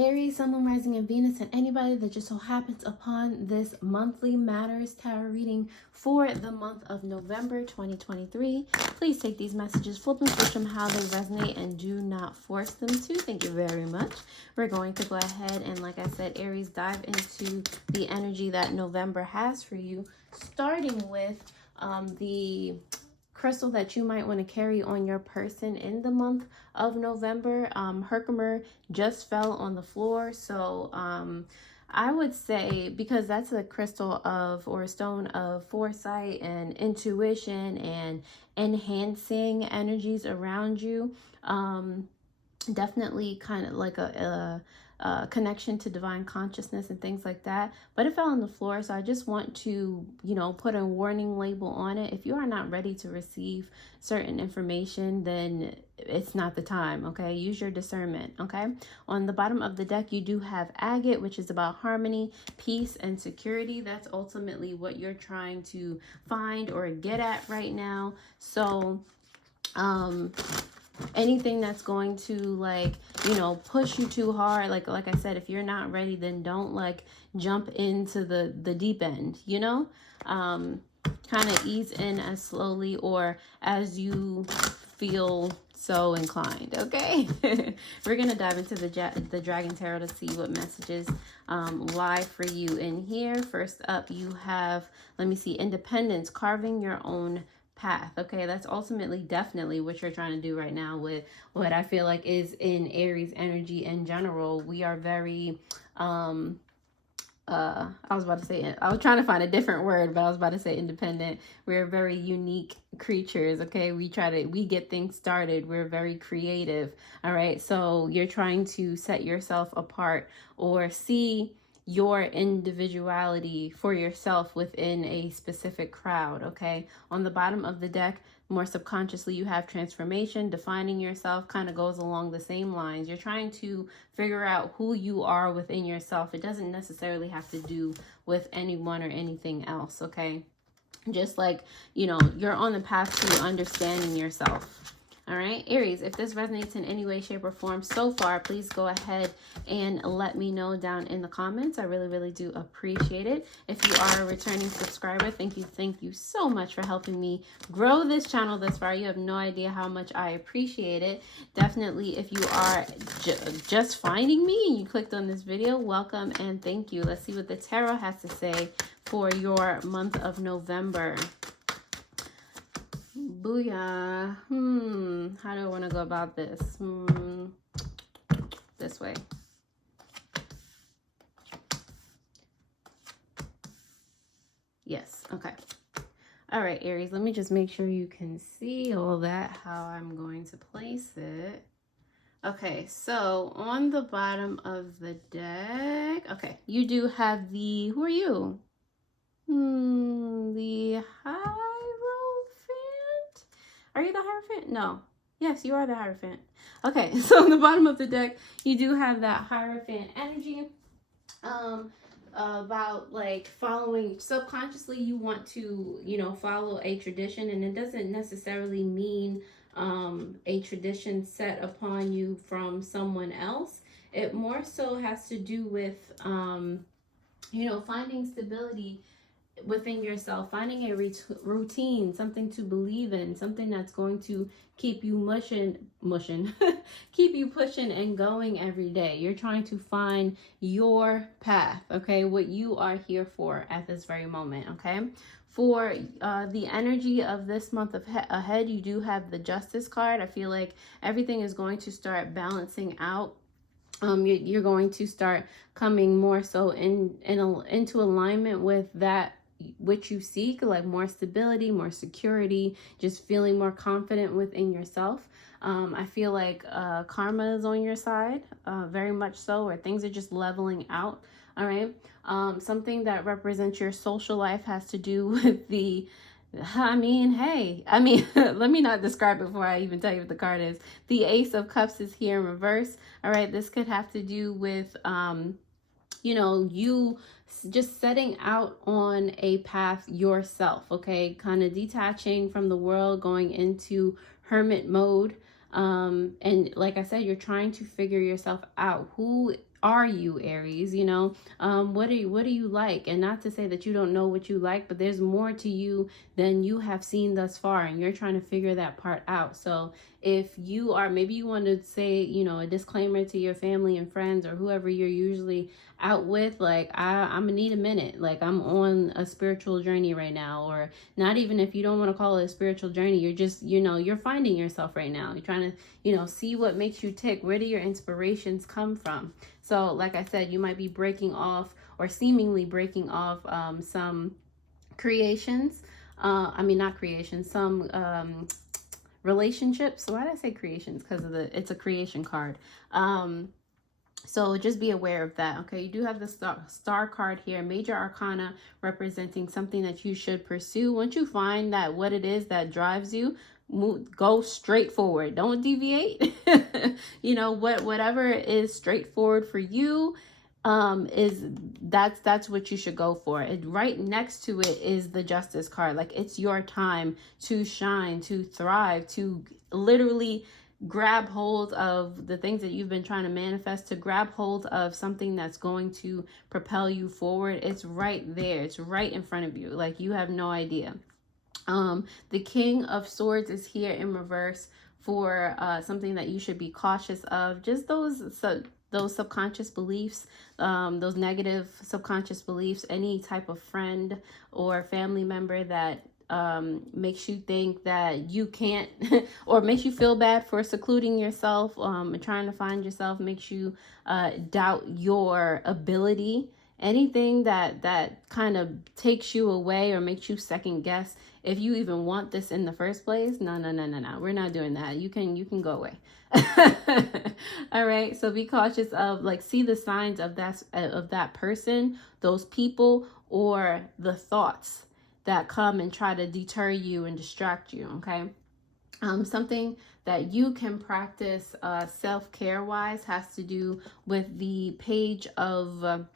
Aries, Sun, Moon, Rising, and Venus, and anybody that just so happens upon this monthly Matters Tarot reading for the month of November 2023. Please take these messages, flip and switch them how they resonate, and do not force them to. Thank you very much. We're going to go ahead and, like I said, Aries, dive into the energy that November has for you, starting with the crystal that you might want to carry on your person in the month of November. Herkimer just fell on the floor, so I would say, because that's a crystal of, or a stone of, foresight and intuition and enhancing energies around you, definitely kind of like a connection to divine consciousness and things like that. But it fell on the floor, so I just want to, put a warning label on it. If you are not ready to receive certain information, then it's not the time, okay? Use your discernment, okay? On the bottom of the deck, you do have agate, which is about harmony, peace, and security. That's ultimately what you're trying to find or get at right now. So, anything that's going to push you too hard, like I said, if you're not ready, then don't jump into the deep end, kind of ease in as slowly or as you feel so inclined. Okay. We're gonna dive into the Dragon Tarot to see what messages lie for you in here. First up, you have, let me see, independence, carving your own path. Okay, that's ultimately definitely what you're trying to do right now with what I feel like is in Aries energy in general. We are very I was trying to find a different word, but I was about to say independent. We're very unique creatures. Okay, we get things started. We're very creative. All right, so you're trying to set yourself apart or see your individuality for yourself within a specific crowd. Okay, on the bottom of the deck, more subconsciously, you have transformation, defining yourself, kind of goes along the same lines. You're trying to figure out who you are within yourself. It doesn't necessarily have to do with anyone or anything else. Okay, just you're on the path to understanding yourself. All right, Aries, if this resonates in any way, shape, or form so far, please go ahead and let me know down in the comments. I really, really do appreciate it. If you are a returning subscriber, thank you so much for helping me grow this channel this far. You have no idea how much I appreciate it. Definitely, if you are just finding me and you clicked on this video, welcome and thank you. Let's see what the tarot has to say for your month of November. Booyah. How do I want to go about this? This way. Yes. Okay. All right, Aries, let me just make sure you can see all that, how I'm going to place it. Okay, so on the bottom of the deck, okay, you do have the, who are you? The Hierophant? Are you the Hierophant? No. Yes, you are the Hierophant. Okay, so on the bottom of the deck, you do have that Hierophant energy. About following, subconsciously you want to, follow a tradition, and it doesn't necessarily mean a tradition set upon you from someone else. It more so has to do with, finding stability within yourself, finding a routine, something to believe in, something that's going to keep you keep you pushing and going every day. You're trying to find your path, okay, what you are here for at this very moment. Okay, for the energy of this month ahead, you do have the Justice card. I feel like everything is going to start balancing out. You're going to start coming more so into alignment with that which you seek, like more stability, more security, just feeling more confident within yourself. I feel like karma is on your side, very much so, or things are just leveling out. All right. Something that represents your social life has to do with the, let me not describe it before I even tell you what the card is. The Ace of Cups is here in reverse. All right. This could have to do with, you just setting out on a path yourself, okay? Kind of detaching from the world, going into hermit mode. And like I said, you're trying to figure yourself out. Who are you, Aries? You know, what do you like? And not to say that you don't know what you like, but there's more to you than you have seen thus far, and you're trying to figure that part out. So if you are, maybe you want to say, you know, a disclaimer to your family and friends or whoever you're usually out with, like, I'm gonna need a minute, like I'm on a spiritual journey right now. Or not even, if you don't want to call it a spiritual journey, you're just, you know, you're finding yourself right now. You're trying to, you know, see what makes you tick. Where do your inspirations come from? So like I said, you might be breaking off, or seemingly breaking off, some creations, I mean, not creations, some relationships. So why did I say creations? Because of it's a creation card. So just be aware of that. Okay, you do have the star card here, major arcana, representing something that you should pursue. Once you find that what it is that drives you, go straight forward. Don't deviate. You know, whatever is straightforward for you, that's what you should go for. Right next to it is the Justice card. Like, it's your time to shine, to thrive, to literally grab hold of the things that you've been trying to manifest, to grab hold of something that's going to propel you forward. It's right there. It's right in front of you. Like, you have no idea. The King of Swords is here in reverse for something that you should be cautious of. Just those subconscious beliefs, those negative subconscious beliefs, any type of friend or family member that makes you think that you can't or makes you feel bad for secluding yourself, and trying to find yourself, makes you doubt your ability. Anything that kind of takes you away or makes you second guess if you even want this in the first place. No, we're not doing that. You can go away. All right, so be cautious of, like, see the signs of that person, those people, or the thoughts that come and try to deter you and distract you. Okay, something that you can practice self-care wise has to do with the Page of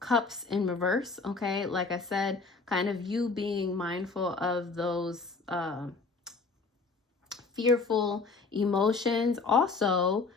Cups in reverse. Okay, like I said, kind of you being mindful of those fearful emotions. Also,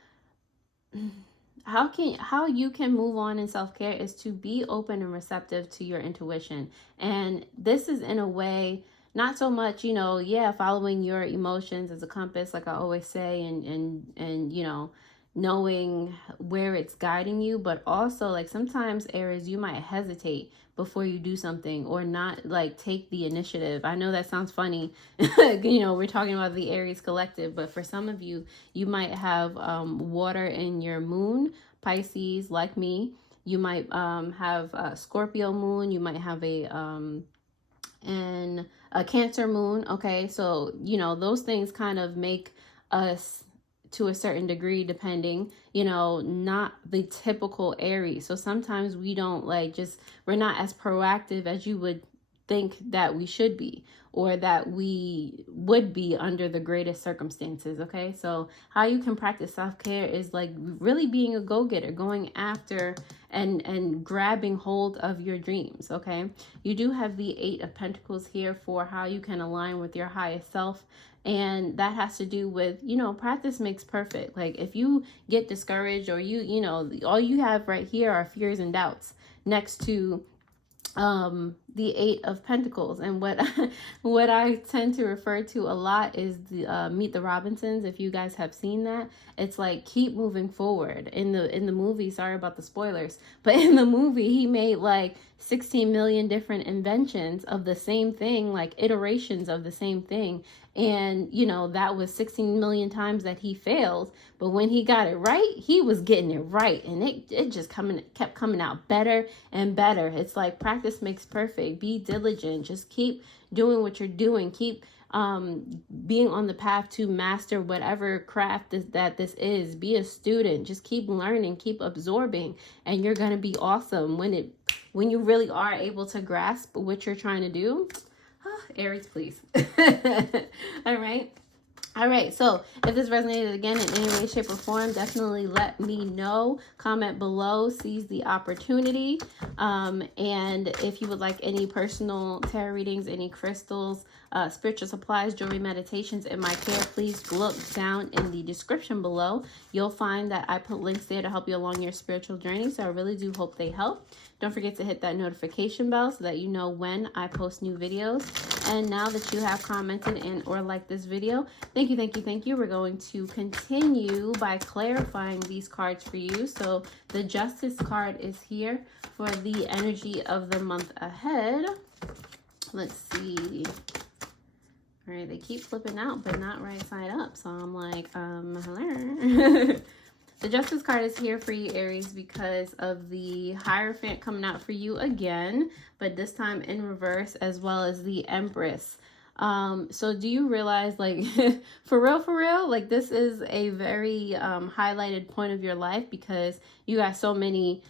how you can move on in self-care is to be open and receptive to your intuition. And this is in a way, not so much, you know, following your emotions as a compass, like I always say, and you know, knowing where it's guiding you, but also, like, sometimes, Aries, you might hesitate before you do something, or not, like, take the initiative. I know that sounds funny. You know, we're talking about the Aries collective, but for some of you, you might have water in your moon, Pisces, like me. You might have a Scorpio moon. You might have a Cancer moon. Okay, so, you know, those things kind of make us, to a certain degree, depending, you know, not the typical Aries. So sometimes we don't, like, we're not as proactive as you would think that we should be, or that we would be under the greatest circumstances. Okay, so how you can practice self-care is, like, really being a go-getter, going after and grabbing hold of your dreams. Okay, you do have the Eight of Pentacles here for how you can align with your highest self. And that has to do with, you know, practice makes perfect. Like, if you get discouraged, or you know, all you have right here are fears and doubts next to the Eight of Pentacles. And what I tend to refer to a lot is the Meet the Robinsons. If you guys have seen that, it's like, keep moving forward. In the movie, sorry about the spoilers, but in the movie, he made like 16 million different inventions of the same thing, like iterations of the same thing. And, you know, that was 16 million times that he failed. But when he got it right, he was getting it right. And it just kept coming out better and better. It's like, practice makes perfect. Be diligent. Just keep doing what you're doing. Keep being on the path to master whatever craft that this is. Be a student. Just keep learning. Keep absorbing. And you're going to be awesome when you really are able to grasp what you're trying to do. Aries, please. All right. All right, so if this resonated again in any way, shape, or form, definitely let me know. Comment below, seize the opportunity. And if you would like any personal tarot readings, any crystals, spiritual supplies, jewelry, meditations in my care, please look down in the description below. You'll find that I put links there to help you along your spiritual journey, so I really do hope they help. Don't forget to hit that notification bell so that you know when I post new videos. And now that you have commented and or liked this video, thank you, thank you, thank you. We're going to continue by clarifying these cards for you. So the Justice card is here for the energy of the month ahead. Let's see. All right, they keep flipping out, but not right side up. So I'm like, hello. The Justice card is here for you, Aries, because of the Hierophant coming out for you again, but this time in reverse, as well as the Empress. So do you realize, like, for real, like, this is a very highlighted point of your life, because you got so many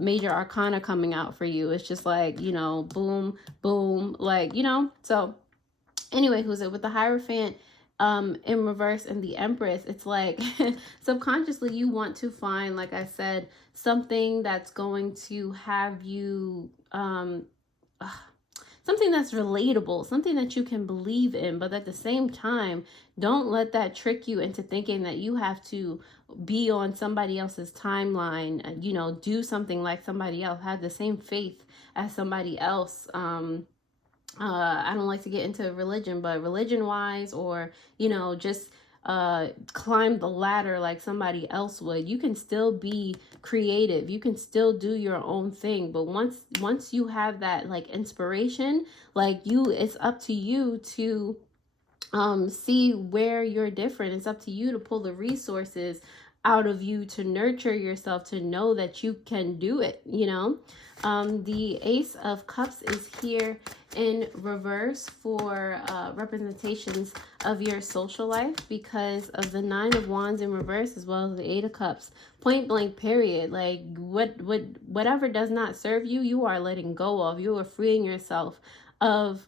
major arcana coming out for you. It's just like, you know, boom, boom, like, you know. So anyway, who's it with the Hierophant in reverse and the Empress? It's like subconsciously you want to find, like I said, something that's going to have you something that's relatable, something that you can believe in, but at the same time, don't let that trick you into thinking that you have to be on somebody else's timeline, you know, do something like somebody else, have the same faith as somebody else. I don't like to get into religion, but religion-wise, or, you know, just climb the ladder like somebody else would. You can still be creative. You can still do your own thing. But once you have that, like, inspiration, like, it's up to you to see where you're different. It's up to you to pull the resources out of you to nurture yourself, to know that you can do it, you know. The Ace of Cups is here in reverse for representations of your social life, because of the Nine of Wands in reverse, as well as the Eight of Cups. Point blank, period. Like, whatever does not serve you, you are letting go of. You are freeing yourself of,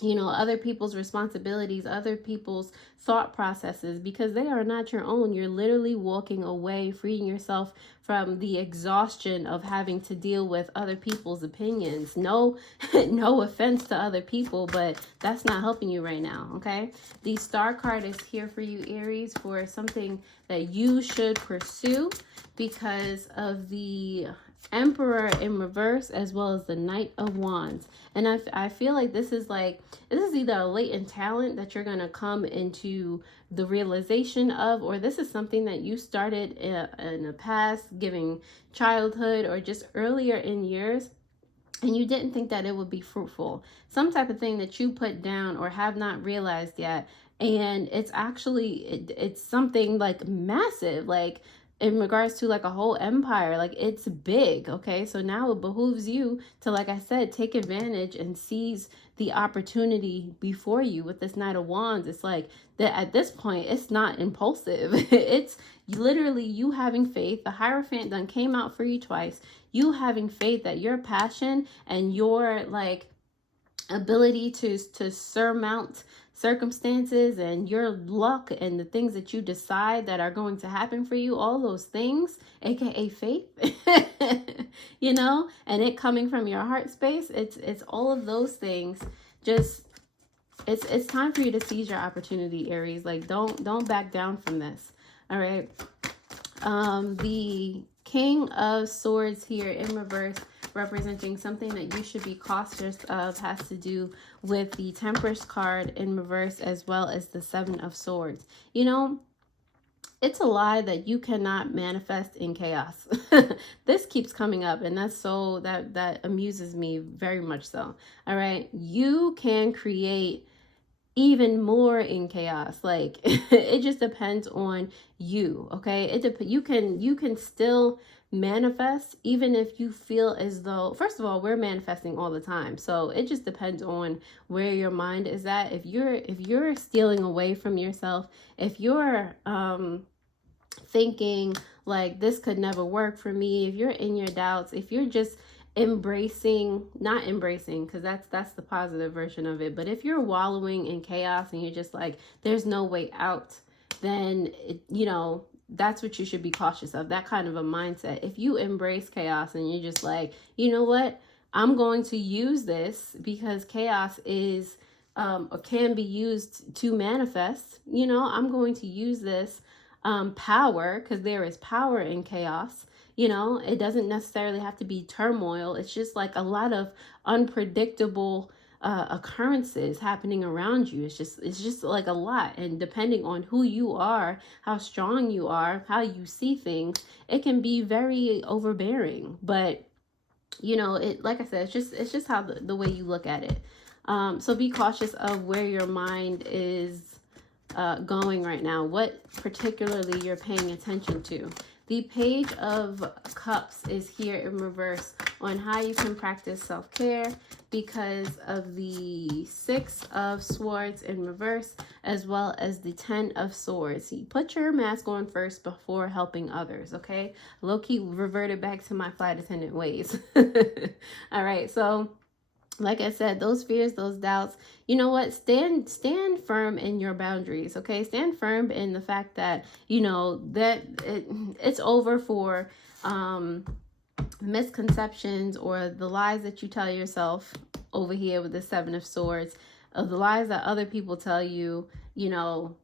you know, other people's responsibilities, other people's thought processes, because they are not your own. You're literally walking away, freeing yourself from the exhaustion of having to deal with other people's opinions. No, no offense to other people, but that's not helping you right now, okay? The Star card is here for you, Aries, for something that you should pursue, because of the Emperor in reverse, as well as the Knight of Wands. And I feel like this is either a latent talent that you're going to come into the realization of, or this is something that you started in the past, giving childhood or just earlier in years, and you didn't think that it would be fruitful. Some type of thing that you put down or have not realized yet. And it's actually, it's something like massive, like, in regards to like a whole empire. Like, it's big, okay? So now it behooves you to, like I said, take advantage and seize the opportunity before you with this Knight of Wands. It's like that at this point, it's not impulsive. It's literally you having faith. The Hierophant done came out for you twice. You having faith that your passion and your, like, ability to surmount circumstances and your luck and the things that you decide that are going to happen for you, all those things, aka faith, you know, and it coming from your heart space, it's all of those things. Just it's time for you to seize your opportunity, Aries. Like, don't back down from this. All right. The King of Swords here in reverse, representing something that you should be cautious of, has to do with the Temperance card in reverse, as well as the Seven of Swords. You know, it's a lie that you cannot manifest in chaos. This keeps coming up, and that's so, that amuses me very much so. All right, you can create even more in chaos. Like, it just depends on you, okay? You can still manifest, even if you feel as though, first of all, we're manifesting all the time, so it just depends on where your mind is at. If you're stealing away from yourself, if you're thinking like, this could never work for me, if you're in your doubts, if you're just embracing, not embracing, because that's the positive version of it, but if you're wallowing in chaos and you're just like, there's no way out, then you know, that's what you should be cautious of, that kind of a mindset. If you embrace chaos and you're just like, you know what, I'm going to use this because chaos is or can be used to manifest, you know, I'm going to use this power, because there is power in chaos. You know, it doesn't necessarily have to be turmoil. It's just like a lot of unpredictable occurrences happening around you. It's just like a lot. And depending on who you are, how strong you are, how you see things, it can be very overbearing. But, you know, it, like I said, it's just how the way you look at it. So be cautious of where your mind is going right now, what particularly you're paying attention to. The Page of Cups is here in reverse on how you can practice self-care because of the Six of Swords in reverse, as well as the Ten of Swords. You put your mask on first before helping others, okay? Low-key reverted back to my flight attendant ways. All right, so like I said, those fears, those doubts, you know what, stand firm in your boundaries, okay? Stand firm in the fact that, you know, that it's over for misconceptions or the lies that you tell yourself over here with the Seven of Swords, of the lies that other people tell you, you know,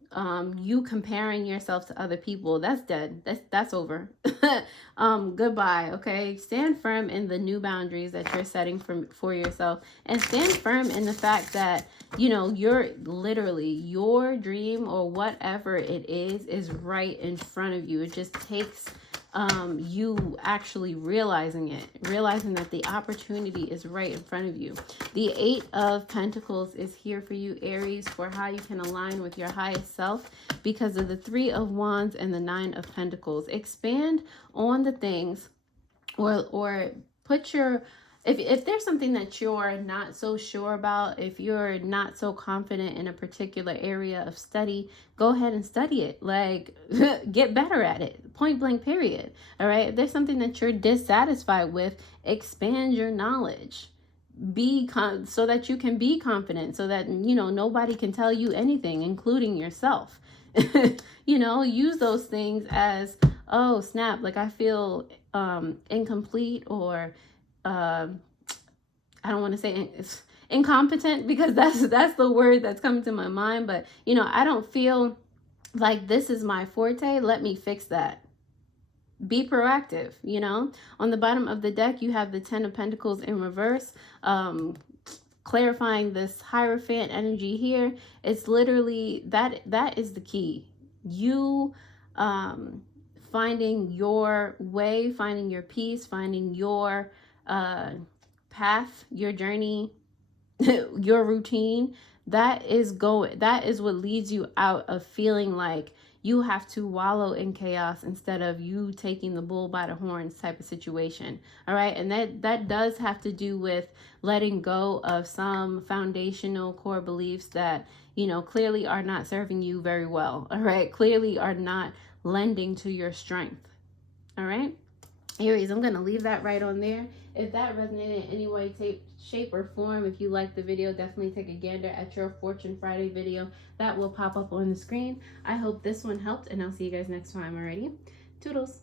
you comparing yourself to other people, that's dead. That's over. Goodbye. Okay. Stand firm in the new boundaries that you're setting for yourself, and stand firm in the fact that, you know, you're literally, your dream or whatever it is right in front of you. It just takes you actually realizing that the opportunity is right in front of you. The Eight of Pentacles is here for you, Aries, for how you can align with your highest self because of the Three of Wands and the Nine of Pentacles. Expand on the things, or put your, if there's something that you're not so sure about, if you're not so confident in a particular area of study, go ahead and study it. Like, get better at it. Point blank, period. All right. If there's something that you're dissatisfied with, expand your knowledge. So that you can be confident, so that, you know, nobody can tell you anything, including yourself. You know, use those things as, oh snap, like I feel incomplete, or I don't want to say incompetent, because that's the word that's coming to my mind, but, you know, I don't feel like this is my forte. Let me fix that. Be proactive. You know, on the bottom of the deck, you have the Ten of Pentacles in reverse, clarifying this Hierophant energy here. It's literally that is the key. You finding your way, finding your peace, finding your path, your journey, your routine. That is what leads you out of feeling like you have to wallow in chaos instead of you taking the bull by the horns type of situation. All right. And that does have to do with letting go of some foundational core beliefs that, you know, clearly are not serving you very well. All right. Clearly are not lending to your strength. All right. Aries, I'm going to leave that right on there. If that resonated in any way, shape, or form, if you liked the video, definitely take a gander at your Fortune Friday video. That will pop up on the screen. I hope this one helped, and I'll see you guys next time. Alrighty? Toodles.